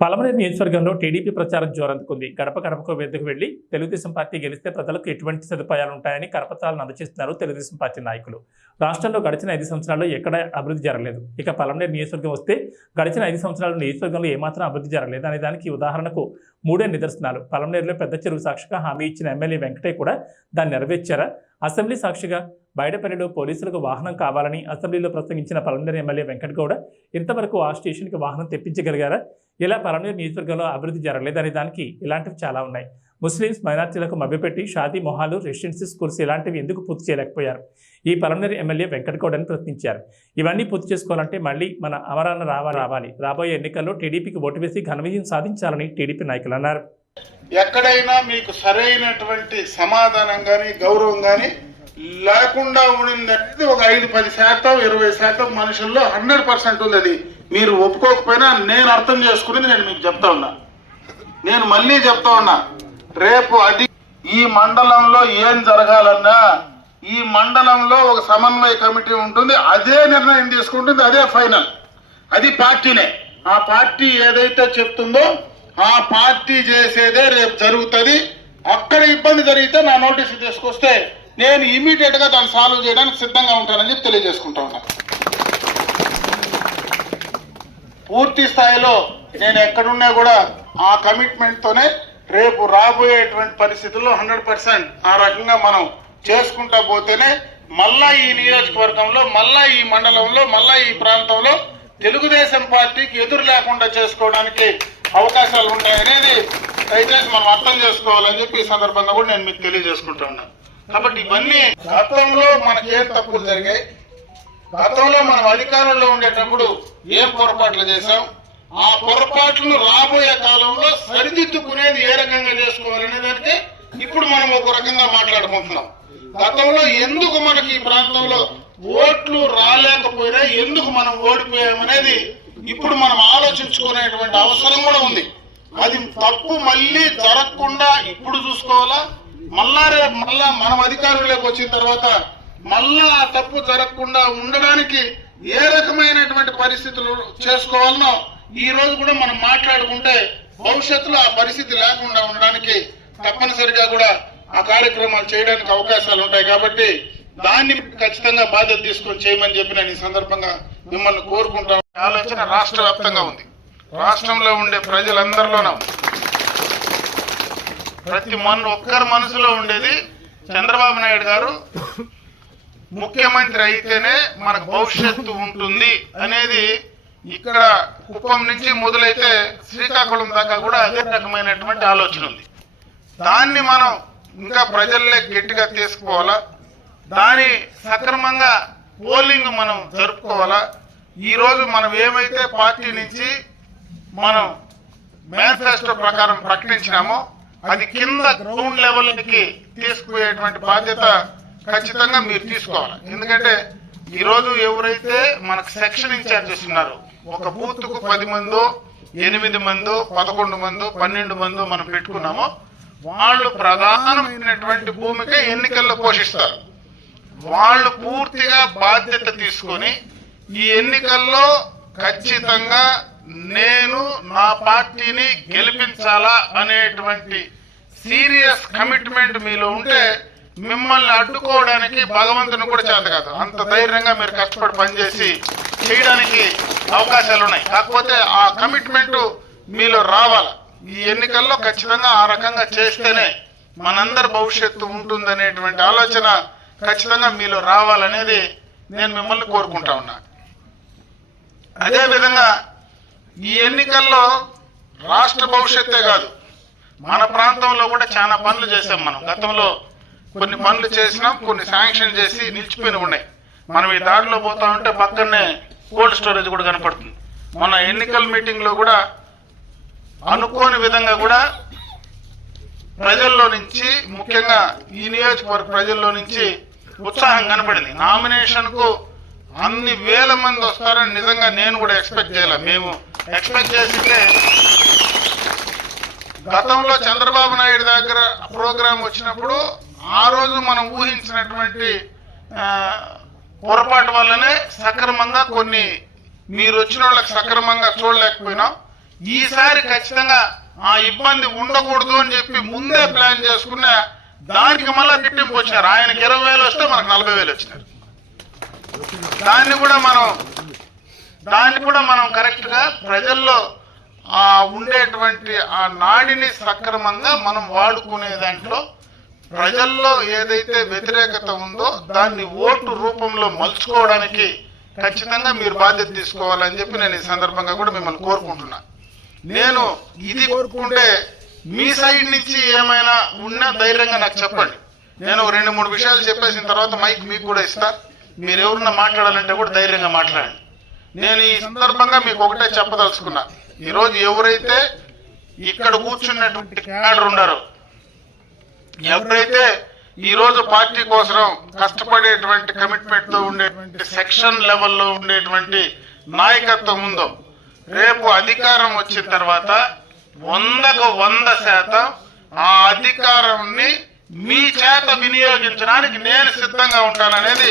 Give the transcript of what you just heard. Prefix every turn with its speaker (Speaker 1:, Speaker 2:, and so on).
Speaker 1: పలమనేరు నియోజకవర్గంలో టీడీపీ ప్రచారం జోరందుకుంది. గడప గడపకు వేదికకు వెళ్ళి తెలుగుదేశం పార్టీ గెలిస్తే ప్రజలకు ఎటువంటి సదుపాయాలు ఉంటాయని కరపత్రాలను అందజేస్తున్నారు తెలుగుదేశం పార్టీ నాయకులు. రాష్ట్రంలో గడిచిన ఐదు సంవత్సరాల్లో ఎక్కడ అభివృద్ధి జరగలేదు. ఇక పలమనేరు నియోజకవర్గం వస్తే గడిచిన ఐదు సంవత్సరాల నియోజకవర్గంలో ఏమాత్రం అభివృద్ధి జరగలేదు అనే దానికి ఉదాహరణకు మూడే నిదర్శనాలు. పలమనేరులో పెద్ద చెరువు సాక్షిగా హామీ ఇచ్చిన ఎమ్మెల్యే వెంకటయ్య కూడా దాన్ని నెరవేర్చారా? అసెంబ్లీ సాక్షిగా బయటపల్లిలో పోలీసులకు వాహనం కావాలని అసెంబ్లీలో ప్రసంగించిన పలమనేరు ఎమ్మెల్యే వెంకటగౌడ ఇంతవరకు ఆ స్టేషన్కి వాహనం తెప్పించగలిగారా? ఇలా పలమనేరు నియోజకవర్గంలో అభివృద్ధి జరగలేదనే దానికి ఇలాంటివి చాలా ఉన్నాయి. ముస్లిమ్స్ మైనార్టీలకు మభ్యపెట్టి షాదీ మొహాలు రెసిడెన్సీ స్కూల్స్ ఇలాంటివి ఎందుకు పూర్తి చేయలేకపోయారు? ఈ పలమనేరు ఎమ్మెల్యే వెంకటగౌడని ప్రశ్నించారు. ఇవన్నీ పూర్తి చేసుకోవాలంటే మళ్ళీ మన అమరాన్న రావ రావాలి. రాబోయే ఎన్నికల్లో టీడీపీకి ఓటు వేసి ఘన విజయం సాధించాలని టీడీపీ నాయకులు అన్నారు.
Speaker 2: ఎక్కడైనా మీకు సరైనటువంటి సమాధానం కానీ గౌరవం కానీ లేకుండా ఉండింది అనేది ఒక ఐదు పది శాతం ఇరవై శాతం మనుషుల్లో హండ్రెడ్ పర్సెంట్ ఉంది అది. మీరు ఒప్పుకోకపోయినా నేను అర్థం చేసుకునేది నేను మీకు చెప్తా ఉన్నా. నేను మళ్ళీ చెప్తా ఉన్నా. రేపు అది ఈ మండలంలో ఏం జరగాలన్నా ఈ మండలంలో ఒక సమన్వయ కమిటీ ఉంటుంది. అదే నిర్ణయం తీసుకుంటుంది అదే ఫైనల్. అది పార్టీనే. ఆ పార్టీ ఏదైతే చెప్తుందో ఆ పార్టీ చేసేదే రేపు జరుగుతుంది. అక్కడ ఇబ్బంది జరిగితే నా నోటీస్ తీసుకొస్తే నేను ఇమీడియట్గా దాన్ని సాల్వ్ చేయడానికి సిద్ధంగా ఉంటానని చెప్పి తెలియజేసుకుంటా ఉన్నా. పూర్తి స్థాయిలో నేను ఎక్కడున్నా కూడా ఆ కమిట్మెంట్ తోనే రేపు రాబోయేటువంటి పరిస్థితుల్లో హండ్రెడ్ పర్సెంట్ ఆ రకంగా మనం చేసుకుంటా పోతేనే మళ్ళా ఈ నియోజకవర్గంలో మళ్ళా ఈ మండలంలో మళ్ళా ఈ ప్రాంతంలో తెలుగుదేశం పార్టీకి ఎదురు లేకుండా చేసుకోవడానికి అవకాశాలు ఉంటాయనేది దయచేసి మనం అర్థం చేసుకోవాలని చెప్పి ఈ సందర్భంగా కూడా నేను మీకు తెలియజేసుకుంటా ఉన్నాను కాబట్టి ఇవన్నీ గతంలో మనకి ఏ తప్పులు జరిగాయి? గతంలో మనం అధికారంలో ఉండేటప్పుడు ఏం పొరపాట్లు చేశాం? ఆ పొరపాట్లను రాబోయే కాలంలో సరిదిద్దుకునేది ఏ రకంగా చేసుకోవాలనే దానికి ఇప్పుడు మనం ఒక రకంగా మాట్లాడుకుంటున్నాం. గతంలో ఎందుకు మనకి ఈ ప్రాంతంలో ఓట్లు రాలేకపోయినా ఎందుకు మనం ఓడిపోయామనేది ఇప్పుడు మనం ఆలోచించుకునేటువంటి అవసరం కూడా ఉంది. అది తప్పు మళ్ళీ జరగకుండా ఇప్పుడు చూసుకోవాలా? మళ్ళా రేపు మళ్ళా మనం అధికారంలోకి వచ్చిన తర్వాత మళ్ళా ఆ తప్పు జరగకుండా ఉండడానికి ఏ రకమైనటువంటి పరిస్థితులు చేసుకోవాలనో ఈ రోజు కూడా మనం మాట్లాడుకుంటే భవిష్యత్తులో ఆ పరిస్థితి లేకుండా ఉండడానికి తప్పనిసరిగా కూడా ఆ కార్యక్రమాలు చేయడానికి అవకాశాలు ఉంటాయి కాబట్టి దాన్ని ఖచ్చితంగా బాధ్యత తీసుకొని చేయమని చెప్పి నేను ఈ సందర్భంగా మిమ్మల్ని కోరుకుంటా ఆలోచన రాష్ట్ర వ్యాప్తంగా ఉంది. రాష్ట్రంలో ఉండే ప్రజలందరిలోనూ ప్రతి మన ఒక్కరి మనసులో ఉండేది చంద్రబాబు నాయుడు గారు. ముఖ్యమంత్రి అయితేనే మనకు భవిష్యత్తు ఉంటుంది అనేది ఇక్కడ కుప్పం నుంచి మొదలైతే శ్రీకాకుళం దాకా కూడా అదే రకమైనటువంటి ఆలోచన ఉంది. దాన్ని మనం ఇంకా ప్రజల్లో గట్టిగా తీసుకోవాలా? దాని సక్రమంగా పోలింగ్ మనం జరుపుకోవాలా? ఈరోజు మనం ఏమైతే పార్టీ నుంచి మనం మేనిఫెస్టో ప్రకారం ప్రకటించినామో అది కింద గ్రౌండ్ లెవెల్కి తీసుకుపోయేటువంటి బాధ్యత ఖచ్చితంగా మీరు తీసుకోవాలి. ఎందుకంటే ఈ రోజు ఎవరైతే మనకు సెక్షన్ ఇన్ఛార్జెస్ ఉన్నారో ఒక బూత్కు పది మందో ఎనిమిది మందో పదకొండు మందో పన్నెండు మందో మనం పెట్టుకున్నామో వాళ్ళు ప్రధానమైనటువంటి భూమిక ఎన్నికల్లో పోషిస్తారు. వాళ్ళు పూర్తిగా బాధ్యత తీసుకొని ఈ ఎన్నికల్లో ఖచ్చితంగా నేను నా పార్టీని గెలిపించాలా అనేటువంటి సీరియస్ కమిట్మెంట్ మీలో ఉంటే మిమ్మల్ని అడ్డుకోవడానికి భగవంతుని కూడా చేత కాదు. అంత ధైర్యంగా మీరు కష్టపడి పనిచేసి చేయడానికి అవకాశాలు ఉన్నాయి. కాకపోతే ఆ కమిట్మెంట్ మీలో రావాలి? ఈ ఎన్నికల్లో ఖచ్చితంగా ఆ రకంగా చేస్తేనే మనందరి భవిష్యత్తు ఉంటుందనేటువంటి ఆలోచన ఖచ్చితంగా మీలో రావాలనేది నేను మిమ్మల్ని కోరుకుంటా ఉన్నా. అదేవిధంగా ఈ ఎన్నికల్లో రాష్ట్ర భవిష్యత్తే కాదు. మన ప్రాంతంలో కూడా చాలా పనులు చేసాం మనం. గతంలో కొన్ని పనులు చేసినాం కొన్ని శాంక్షన్ చేసి నిలిచిపోయిన ఉన్నాయి. మనం ఈ దారిలో పోతా ఉంటే పక్కనే కోల్డ్ స్టోరేజ్ కూడా కనపడుతుంది. మన ఎన్నికల మీటింగ్లో కూడా అనుకోని విధంగా కూడా ప్రజల్లో నుంచి ముఖ్యంగా ఈ నియోజకవర్గ ప్రజల్లో నుంచి ఉత్సాహం కనపడింది. నామినేషన్కు అన్ని వేల మంది వస్తారని నిజంగా నేను కూడా ఎక్స్పెక్ట్ చేయాలి. మేము ఎక్స్పెక్ట్ చేసిందే. గతంలో చంద్రబాబు నాయుడు దగ్గర ప్రోగ్రాం వచ్చినప్పుడు ఆ రోజు మనం ఊహించినటువంటి పొరపాటు వల్లనే సక్రమంగా కొన్ని మీరు వచ్చిన వాళ్ళకి సక్రమంగా చూడలేకపోయినాం. ఈసారి ఖచ్చితంగా ఆ ఇబ్బంది ఉండకూడదు అని చెప్పి ముందే ప్లాన్ చేసుకున్న దానికి మళ్ళా తిట్టింపు వచ్చినారు. ఆయనకి ఇరవై వేలు వస్తే మనకు నలభై వేలు వచ్చినారు. దాన్ని కూడా మనం దాన్ని కూడా మనం కరెక్ట్గా ప్రజల్లో ఆ ఉండేటువంటి ఆ నాడిని సక్రమంగా మనం వాడుకునే దాంట్లో ప్రజల్లో ఏదైతే వ్యతిరేకత ఉందో దాన్ని ఓటు రూపంలో మలుచుకోవడానికి ఖచ్చితంగా మీరు బాధ్యత తీసుకోవాలని చెప్పి నేను ఈ సందర్భంగా కూడా మిమ్మల్ని కోరుకుంటున్నా. నేను ఇది కోరుకుంటే మీ సైడ్ నుంచి ఏమైనా ఉన్నా ధైర్యంగా నాకు చెప్పండి. నేను రెండు మూడు విషయాలు చెప్పేసిన తర్వాత మైక్ మీకు కూడా ఇస్తా. మీరు ఎవరన్నా మాట్లాడాలంటే కూడా ధైర్యంగా మాట్లాడండి. నేను ఈ సందర్భంగా మీకు ఒకటే చెప్పదలుచుకున్నా. ఈరోజు ఎవరైతే ఇక్కడ కూర్చున్నటువంటి క్యాడర్ ఉన్నారో ఎవరైతే ఈరోజు పార్టీ కోసం కష్టపడేటువంటి కమిట్మెంట్తో ఉండేటువంటి సెక్షన్ లెవెల్లో ఉండేటువంటి నాయకత్వం ఉందో రేపు అధికారం వచ్చిన తర్వాత వందకు వంద శాతం ఆ అధికారాన్ని మీ చేత వినియోగించడానికి నేను సిద్ధంగా ఉంటాననేది